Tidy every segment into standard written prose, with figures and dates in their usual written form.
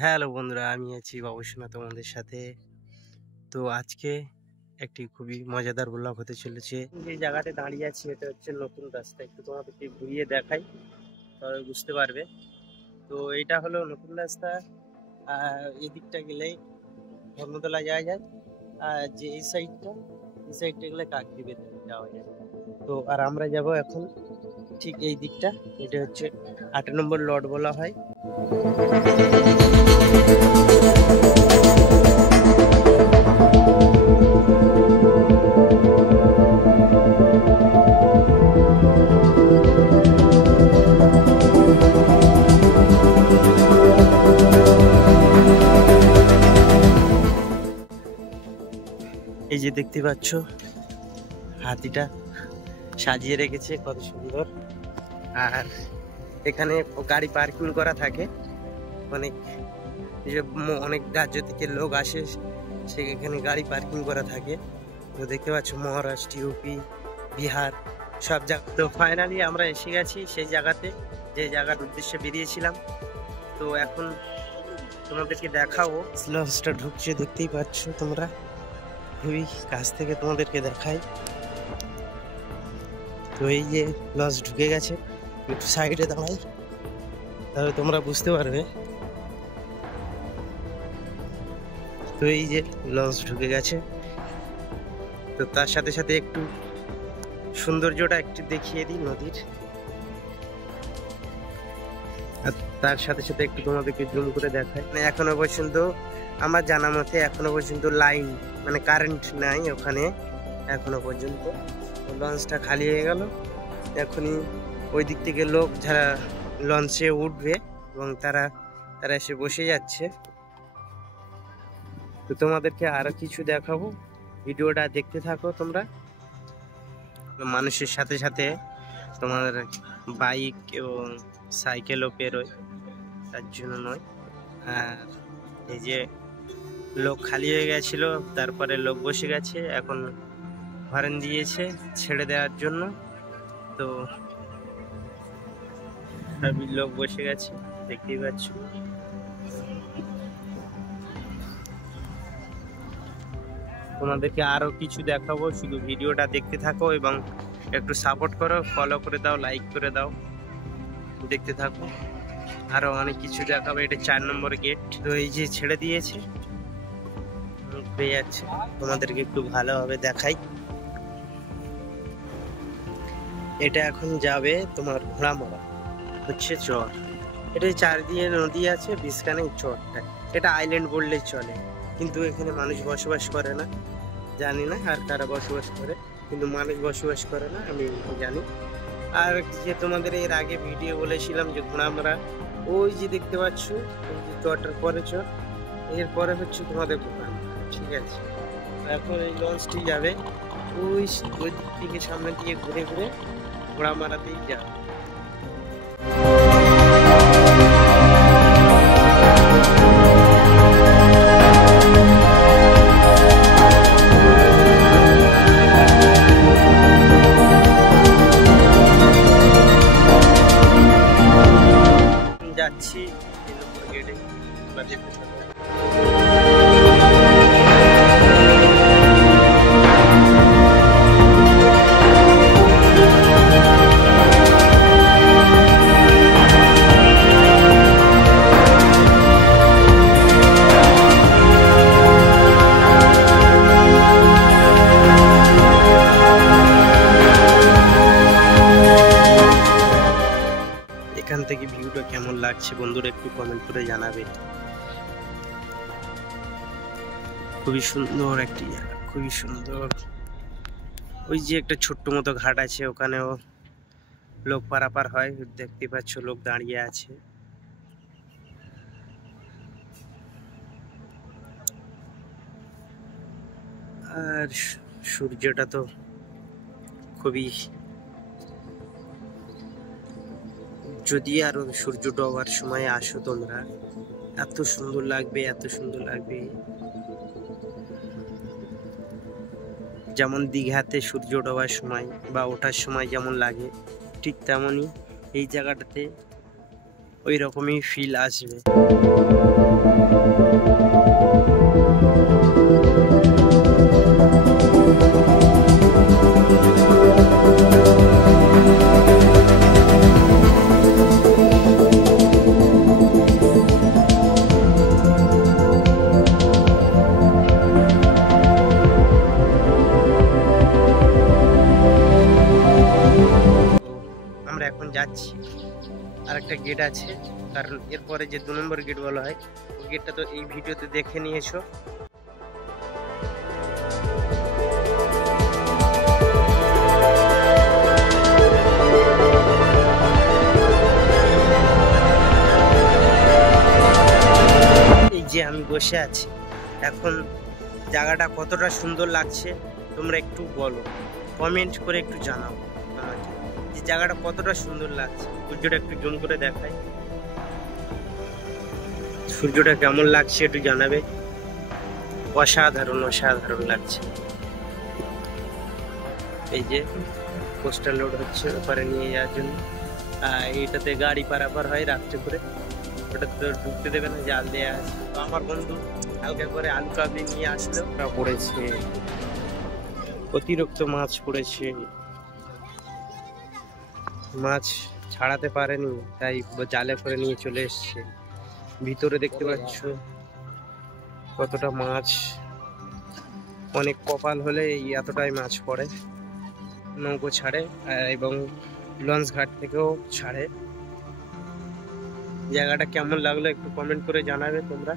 Hello বন্ধুরা, আমি আছি বাবুসোনা তোমাদের সাথে। তো আজকে একটি খুবই মজাদার ব্লগ হতে চলেছে। যে জায়গাতে দাঁড়িয়ে আছি এটা হচ্ছে নতুন রাস্তা, একটু তোমাদেরকে ঘুরিয়ে দেখাই তবে বুঝতে পারবে। তো এটা হলো নতুন রাস্তা। এদিকটা গেলেই ধর্মতলা যাওয়া যায়, আর যে এই সাইডটা গেলে কাকদ্বীপে যাওয়া যায়। তো আর আমরা যাব এখন ঠিক এই দিকটা, এটা হচ্ছে 8 নম্বর লট বলা হয়। এই যে দেখতে পাচ্ছ হাতিটা সাজিয়ে রেখেছে কত সুন্দর। আর এখানে গাড়ি পার্কিং করা থাকে, অনেক রাজ্য থেকে লোক আসে, সেখানে গাড়ি পার্কিং করা থাকে। তো দেখতে পাচ্ছ মহারাষ্ট্র, ইউপি, বিহার সব জায়গা। তো ফাইনালি আমরা এসে গেছি সেই জায়গাতে, যে জায়গার উদ্দেশ্যে বেরিয়েছিলাম। তো এখন তোমাদেরকে দেখাবো, লঞ্চটা ঢুকছে, দেখতেই পাচ্ছ তোমরা। খুবই কাছ থেকে তোমাদেরকে দেখাই। তো এই যে লঞ্চ ঢুকে গেছে, একটু সাইডে দাঁড়াই তাহলে তোমরা বুঝতে পারবে। তো এই যে লঞ্চ ঢুকে গেছে, তো তার সাথে সাথে একটু সৌন্দর্যটা একটু দেখিয়ে দিই নদীর, আর তার সাথে সাথে একটু তোমাদেরকে জুম করে দেখাই। এখনো পর্যন্ত আমার জানা মতে এখনো পর্যন্ত লাইন কারেন্ট নাই ওখানে এখনো পর্যন্ত। লঞ্চটা খালি হয়ে গেল, এখনই ওই দিক থেকে লোক যারা লঞ্চে উঠবে এবং তারা এসে বসে যাচ্ছে। তো তোমাদেরকে আরো কিছু দেখাবো, ভিডিওটা দেখতে থাকো তোমরা। মানুষের সাথে সাথে তোমার বাইক এবং সাইকেলও পেরোয়, তার জন্য নয়। আর এই যে লোক খালি হয়ে গেছিল, তারপরে লোক বসে গেছে, এখন হরেন দিয়েছে ছেড়ে দেওয়ার জন্য। তো সবই লোক বসে গেছে, দেখতেই পাচ্ছ। তোমাদেরকে আরো কিছু দেখাবো, শুধু ভিডিওটা দেখতে থাকো এবং একটু সাপোর্ট করো, ফলো করে দাও, লাইক করে দাও, দেখতে থাকো। আরো অনেক কিছু দেখাবো। এটা 4 নম্বর গেট। তো এই যে ছেড়ে দিয়েছে, পেয়ে যাচ্ছে, তোমাদেরকে একটু ভালোভাবে দেখাই। এটা এখন যাবে তোমার ঘোড়ামরা, হচ্ছে চর। এটা চারদিকে নদী আছে, বিস্কানে চরটা, এটা আইল্যান্ড বললেই চলে, কিন্তু এখানে মানুষ বসবাস করে না। জানি না আর কারা বসবাস করে, কিন্তু মানুষ বসবাস করে না, আমি জানি। আর যে তোমাদের এর আগে ভিডিও বলেছিলাম যে ঘোড়ামরা, ওই যে দেখতে পাচ্ছ ওই যে চরটার পরে চর, এরপরে হচ্ছে তোমাদের ঘোড়ামরা। ঠিক আছে, এখন এই লঞ্চটি যাবে ওই দিক থেকে, সামনে দিয়ে ঘুরে ঘুরে ঘোড়ামারাতেই যাবে। যাচ্ছি গেটে, দেখতে থাকো। এখান থেকে ভিউটা কেমন লাগছে বন্ধুরা একটু কমেন্ট করে জানাবে। খুবই সুন্দর একটি জায়গা, খুবই সুন্দর। ওই যে একটা ছোট্ট মতো ঘাট আছে, ওখানেও লোক পারাপার হয়, দেখতে পাচ্ছ লোক দাঁড়িয়ে আছে। আর সূর্যটা তো খুবই, যদি আরো সূর্য ডোবার সময় আসো তোমরা, এত সুন্দর লাগবে, এত সুন্দর লাগবে। যেমন দীঘাতে সূর্য ডোবার সময় বা ওঠার সময় যেমন লাগে, ঠিক তেমনই এই জায়গাটাতে ওই রকমই ফিল আসবে। এখন যাচ্ছি। আর একটা গেট আছে, কারণ এরপরে যে 2 নম্বর গেট বলা হয়, ওই গেটটা তো এই ভিডিওতে দেখে নিয়েছো। এই যে আমি বসে আছি এখন, জায়গাটা কতটা সুন্দর লাগছে তোমরা একটু বলো, কমেন্ট করে একটু জানাও আমাকে যে জায়গাটা কতটা সুন্দর লাগছে। সূর্যটা একটু জুম করে দেখাই, সূর্যটা কেমন লাগছে একটু জানাবে। অসাধারণ অসাধারণ লাগছে। এই যে পোস্টাল লোড হচ্ছে ওপারে নিয়ে যাওয়ার জন্য। এইটাতে গাড়ি পারাপার হয় রাত্রে করে, ওটা তো ঢুকতে দেবে না, জাল দেওয়া আছে। তো আমার বন্ধু হালকা করে আলু কাবলি নিয়ে আসলো, পড়েছে অতিরিক্ত মাছ পড়েছে, মাছ ছাড়াতে পারেনি তাই জালে করে নিয়ে চলে এসছে। ভিতরে দেখতে পাচ্ছ কতটা মাছ, অনেক কপাল হলে এতটাই মাছ পড়ে। নৌকো ছাড়ে এবং লঞ্চ ঘাট থেকেও ছাড়ে। জায়গাটা কেমন লাগলো একটু কমেন্ট করে জানাবে তোমরা।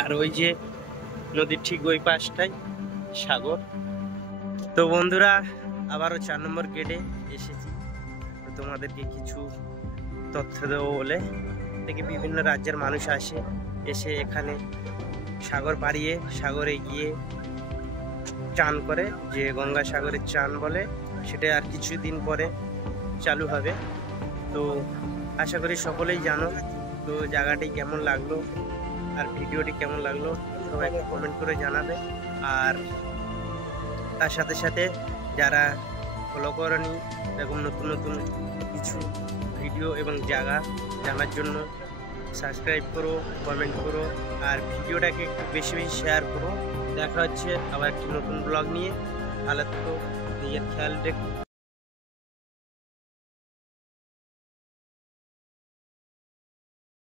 আর ওই যে নদীর ঠিক ওই পাশটাই সাগর। তো বন্ধুরা আবারও 4 নম্বর গেটে এসেছি, তো তোমাদেরকে কিছু তথ্য দেবো বলে। থেকে বিভিন্ন রাজ্যের মানুষ আসে, এসে এখানে সাগর পাড়িয়ে সাগরে গিয়ে চান করে, যে গঙ্গা সাগরের চান বলে, সেটা আর কিছুদিন পরে চালু হবে। তো আশা করি সকলেই জানো। তো জায়গাটি কেমন লাগলো আর ভিডিওটি কেমন লাগলো সবাই কমেন্ট করে জানাবে। আর তার সাথে সাথে যারা ফলো করনি, এরকম নতুন নতুন কিছু ভিডিও এবং জায়গা জানার জন্য সাবস্ক্রাইব করো, কমেন্ট করো, আর ভিডিওটাকে একটু বেশি বেশি শেয়ার করো। দেখা হচ্ছে আবার একটি নতুন ব্লগ নিয়ে। ভালো থেকো, নিজের খেয়াল রেখো।